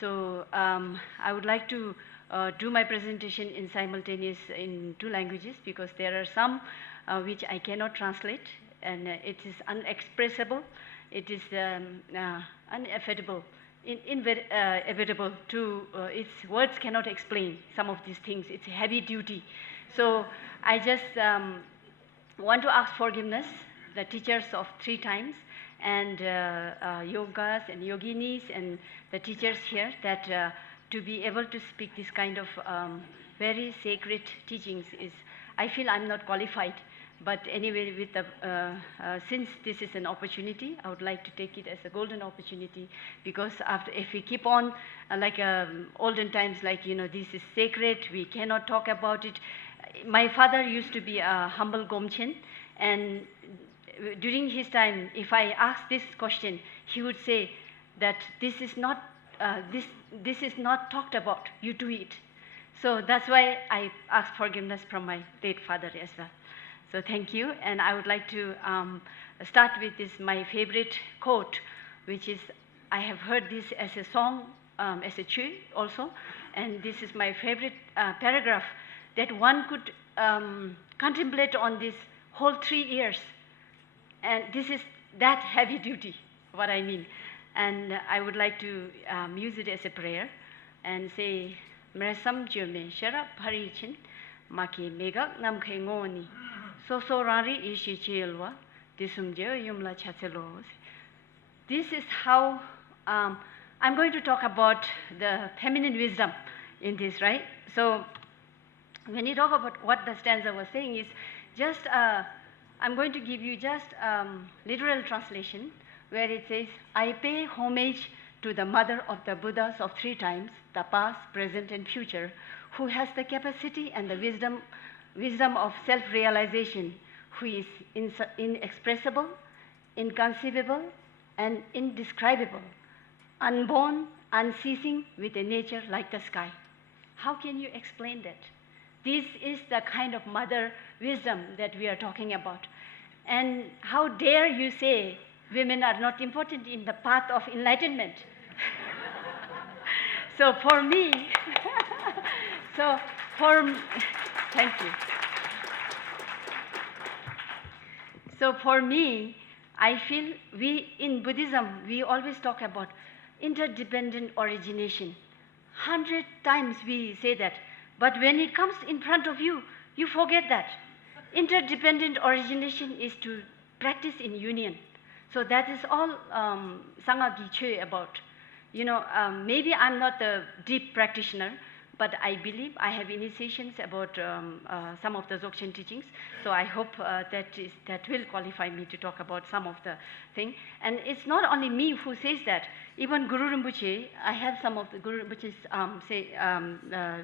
So I would like to do my presentation in simultaneous in 2 languages because there are some which I cannot translate, and it is unexpressible. It is inevitable, inevitable to its words cannot explain some of these things. It's a heavy duty. So I just want to ask forgiveness the teachers of 3 times and yogas and yoginis and the teachers here that to be able to speak this kind of very sacred teachings is, I feel I'm not qualified. But anyway, with the, since this is an opportunity, I would like to take it as a golden opportunity, because after, if we keep on like olden times, like, you know, this is sacred, we cannot talk about it. My father used to be a humble Gomchen, and during his time, if I ask this question, he would say that this is not this is not talked about. You do it. So that's why I ask forgiveness from my late father as well. So thank you, and I would like to start with this my favorite quote, which is, I have heard this as a song, as a chue also, and this is my favorite paragraph that one could contemplate on this whole 3 years. And this is that heavy duty, what I mean. And I would like to use it as a prayer and say, Mresam Jume, Sharap Harichin, Maki Megak Nam Kengoni, So Rari Ishi Chilwa, Disumjo Yumla Chatselos. This is how I'm going to talk about the feminine wisdom in this, right? So when you talk about what the stanza was saying is just, I'm going to give you just literal translation where it says, I pay homage to the mother of the Buddhas of 3 times, the past, present, and future, who has the capacity and the wisdom of self-realization, who is inexpressible, inconceivable, and indescribable, unborn, unceasing, with a nature like the sky. How can you explain that? This is the kind of mother wisdom that we are talking about. And how dare you say women are not important in the path of enlightenment? So for me, thank you. So for me, I feel in Buddhism, we always talk about interdependent origination. 100 times we say that. But when it comes in front of you, you forget that. Interdependent origination is to practice in union. So that is all Sangha Gichue about. You know, maybe I'm not a deep practitioner, but I believe I have initiations about some of the Dzogchen teachings. So I hope that will qualify me to talk about some of the thing. And it's not only me who says that. Even Guru Rinpoche, I have some of the Guru Rinpoche's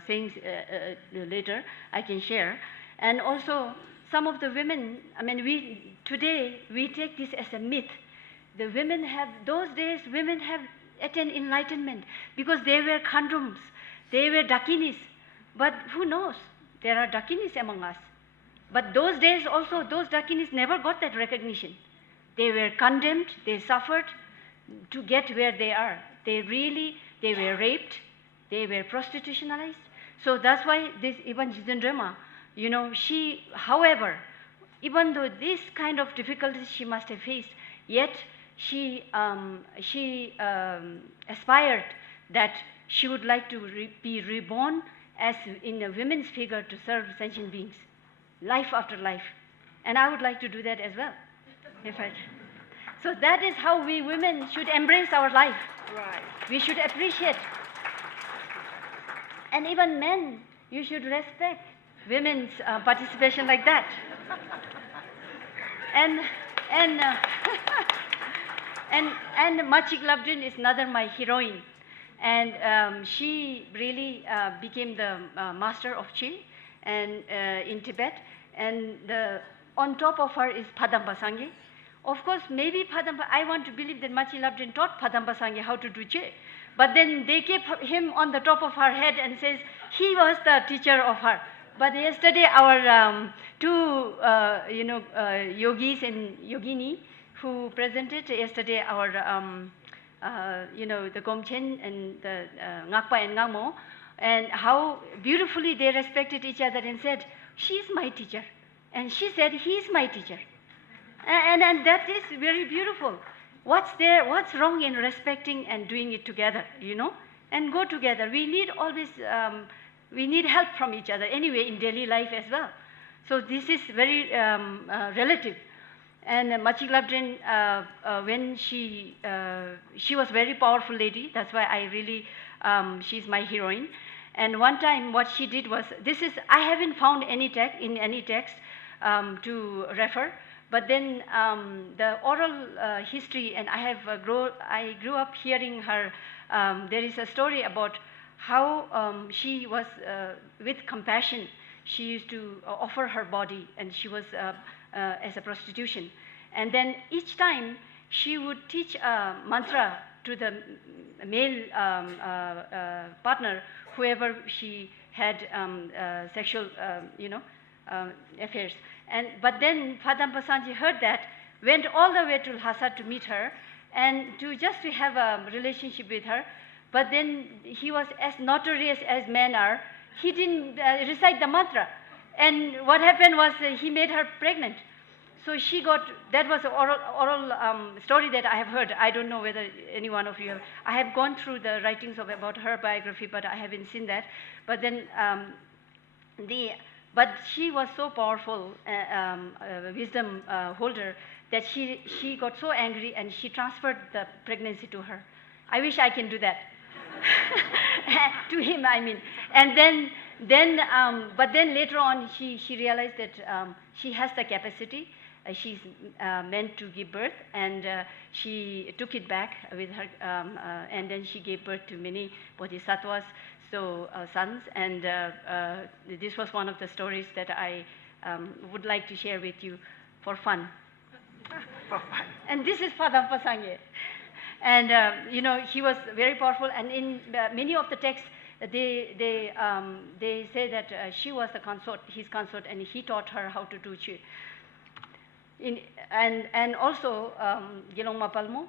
sayings later I can share. And also some of the women, I mean, today we take this as a myth. The women have, those days women have attained enlightenment because they were khandrums. They were dakinis, but who knows? There are dakinis among us. But those days also, those dakinis never got that recognition. They were condemned, they suffered to get where they are. They were raped, they were prostitutionalized. So that's why this, even Jitendrema, you know, she, however, even though this kind of difficulties she must have faced, yet she aspired that she would like to be reborn as in a women's figure to serve sentient beings, life after life. And I would like to do that as well. So that is how we women should embrace our life. Right. We should appreciate. And even men, you should respect women's participation like that. And Machik Labdrin is another my heroine. And she really became the master of Chi and in Tibet. And on top of her is Padamba Sangye. Of course, maybe Padamba, I want to believe that Machik Labdrin taught Padamba Sangye how to do Chi. But then they keep him on the top of her head and says he was the teacher of her. But yesterday our 2 yogis and yogini who presented yesterday our the Gomchen and the Ngakpa and Ngamo, and how beautifully they respected each other and said, she's my teacher. And she said, he's my teacher. And that is very beautiful. What's wrong in respecting and doing it together, and go together. We need always, we need help from each other anyway in daily life as well. So this is very relative. And Machi Labdrin, when she was very powerful lady, that's why I really, she's my heroine. And one time what she did was, I haven't found any text, in any text to refer, but then the oral history, and I grew up hearing her, there is a story about how she was, with compassion, she used to offer her body, and she was as a prostitution. And then each time she would teach a mantra to the male partner, whoever she had sexual, affairs. But then Padam Pasanji heard that, went all the way to Lhasa to meet her, and to have a relationship with her. But then he was as notorious as men are. He didn't recite the mantra. And what happened was he made her pregnant. So she got, that was an oral story that I have heard. I don't know whether any one of you have. I have gone through the writings about her biography, but I haven't seen that. But then but she was so powerful, wisdom holder, that she got so angry and she transferred the pregnancy to her. I wish I can do that. To him, I mean. And but then later on, she realized that she has the capacity. She's meant to give birth, and she took it back with her, and then she gave birth to many bodhisattvas, so sons. And this was one of the stories that I would like to share with you for fun. For fun. And this is Padam Pasangye. And he was very powerful. And in many of the texts, they say that she was the consort, his consort, and he taught her how to do chi. And also Gelongma Palmo,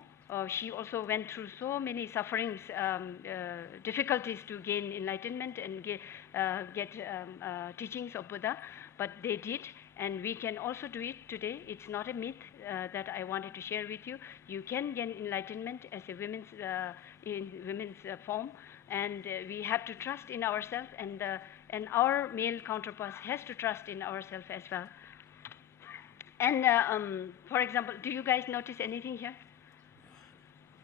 she also went through so many sufferings, difficulties to gain enlightenment and get teachings of Buddha, but they did, and we can also do it today. It's not a myth that I wanted to share with you. You can gain enlightenment as a in women's form, and we have to trust in ourselves, and our male counterparts has to trust in ourselves as well. And for example, do you guys notice anything here?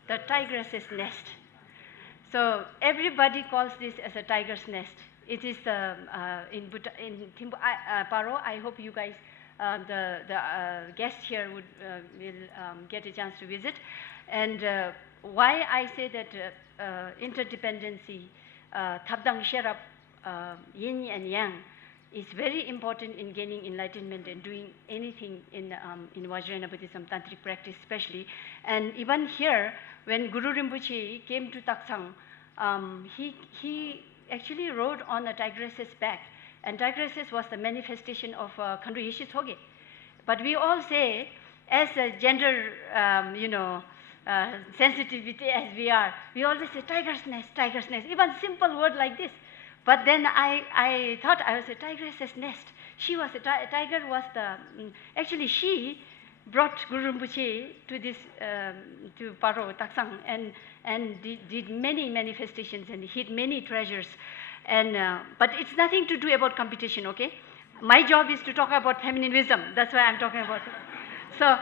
The tigress's nest. So everybody calls this as a tiger's nest. It is in Thimpu Paro. I hope you guys, the guests here will get a chance to visit. And why I say that interdependency, Thabdang Sherap, yin and yang, is very important in gaining enlightenment and doing anything in Vajrayana Buddhism, Tantric practice especially. And even here, when Guru Rinpoche came to Taksang, he actually rode on a tigress's back. And tigress was the manifestation of Khandru Yeshe Thoge. But we all say, as a gender, sensitivity as we are, we always say tiger's nest, even simple word like this. But then I thought I was a tigress's nest. She was tiger was the, actually she brought Guru Rinpoche to this, to Paro, Taksang, and did many manifestations and hid many treasures. And, but it's nothing to do about competition, okay? My job is to talk about feminine wisdom. That's why I'm talking about it. So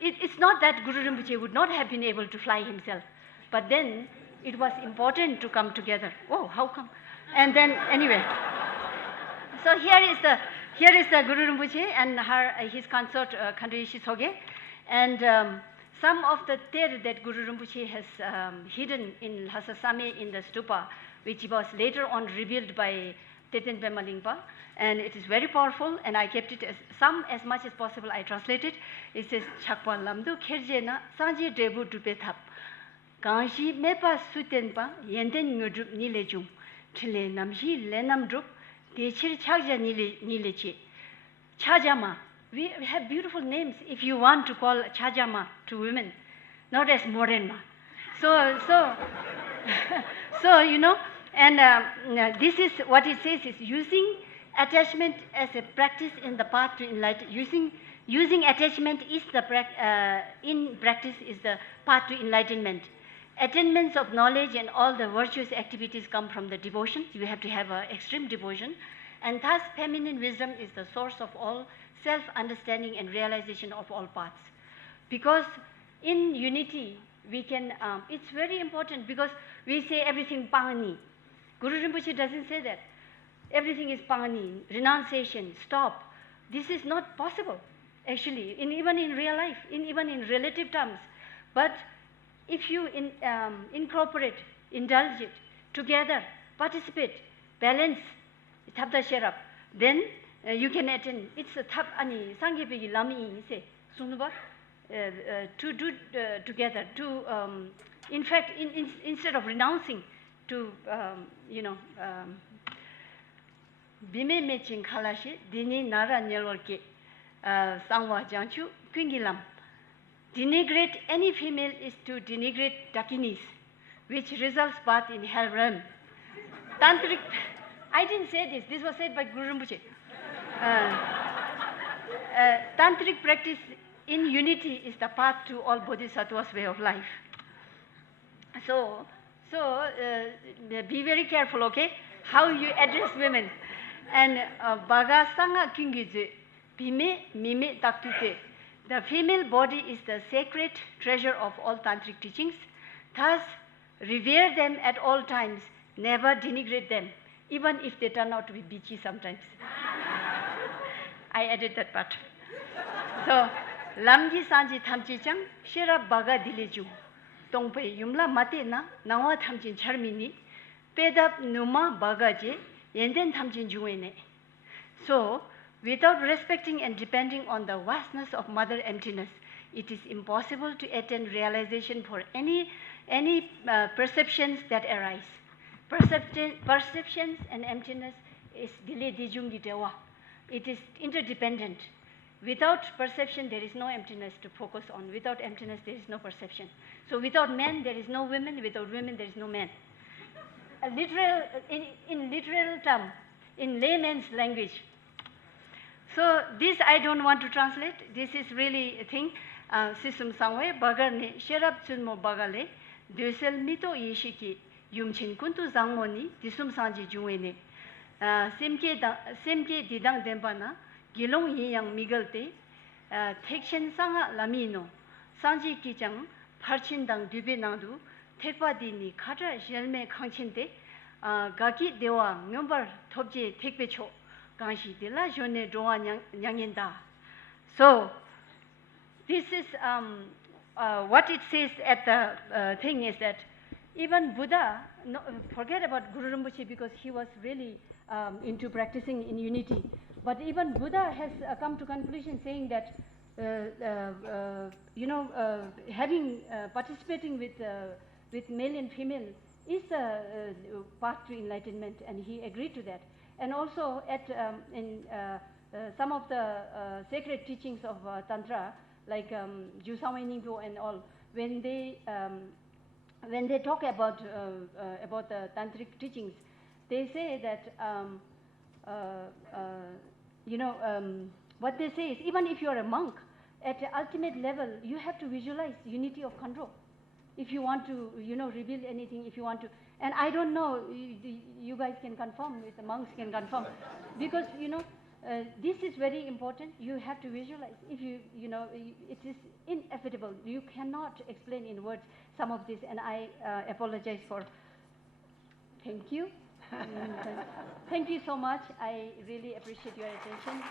it's not that Guru Rinpoche would not have been able to fly himself, but then it was important to come together. Oh, how come? And then anyway, so here is the Guru Rinpoche and his consort Khandru Yeshe Thoge, and some of the ter that Guru Rinpoche has hidden in Lhasa Same in the stupa, which was later on revealed by Teten Pema Lingpa, and it is very powerful, and I kept it as much as possible. I translated. It says, Chakpa lamdu kherje na sanje debu dupe thap. Kanshi mepa sutenpa yenden ngudrup nile jung. Chile namshi lenam drup dechir chagja nile che. Chajama. We have beautiful names if you want to call Chajama to women. not as modern. So, so and this is what it says is using attachment as a practice in the path to enlightenment. Using attachment is in practice is the path to enlightenment. Attainments of knowledge and all the virtuous activities come from the devotion. You have to have extreme devotion, and thus feminine wisdom is the source of all self-understanding and realization of all paths. Because in unity, we can, it's very important because we say everything pangani. Guru Rinpoche doesn't say that. Everything is pangani, renunciation, stop. This is not possible, actually, even in real life, even in relative terms. But if you incorporate, indulge it, together, participate, balance, thabda sherap, then you can attain. It's a thab ani sangyepegi lami se sunuba to do together. To in fact, instead of renouncing, to bime meching khalashi dini nara nyalorke sangwa janchu kwingilam. Denigrate any female is to denigrate Dakinis, which results both in hell realm. Tantric, I didn't say this. This was said by Guru Rinpoche. Tantric practice in unity is the path to all bodhisattvas' way of life. So be very careful, okay? How you address women. And baga sanga kingize bime mime taktute. The female body is the sacred treasure of all tantric teachings. Thus, revere them at all times. Never denigrate them, even if they turn out to be bitchy sometimes. I added that part. So, lamji sanji thamchi chang shira baga dileju. Tongpe yumla mate na nawa thamchin charmini pedap numa baga je yenden thamchin juene. So, without respecting and depending on the vastness of mother emptiness, it is impossible to attain realization for any perceptions that arise. Perceptions and emptiness is dile dijungi dewa. It is interdependent. Without perception, there is no emptiness to focus on. Without emptiness, there is no perception. So without men, there is no women. Without women, there is no man. In literal term, in layman's language. So this I don't want to translate. This is really a thing. Sisum sangwe bagar ne sherab chunmo bagale dusel mito yeshiki yumchin kuntu zangmoni disum sanji juwe ne semke didang dembana gilong yiyang migalte tekshen sanga lamino sanji kijang parchindang dube nangdu tekpa dini khatra jelme khangchinte gaki dewa ngombar thobje tekbecho ganshi dila jone doa nyangenda. So this is what it says at the thing is that even Buddha, forget about Guru Rinpoche because he was really into practicing in unity, but even Buddha has come to conclusion saying that participating with male and female is a path to enlightenment, and he agreed to that. And also in some of the sacred teachings of Tantra, like Jusame Ningpo and all, when they talk about the tantric teachings, they say that what they say is even if you are a monk, at the ultimate level, you have to visualize unity of control. If you want to, reveal anything, if you want to, and I don't know, you guys can confirm, the monks can confirm, because this is very important. You have to visualize. If it is inevitable. You cannot explain in words some of this, and I apologize for. Thank you. Thank you so much. I really appreciate your attention.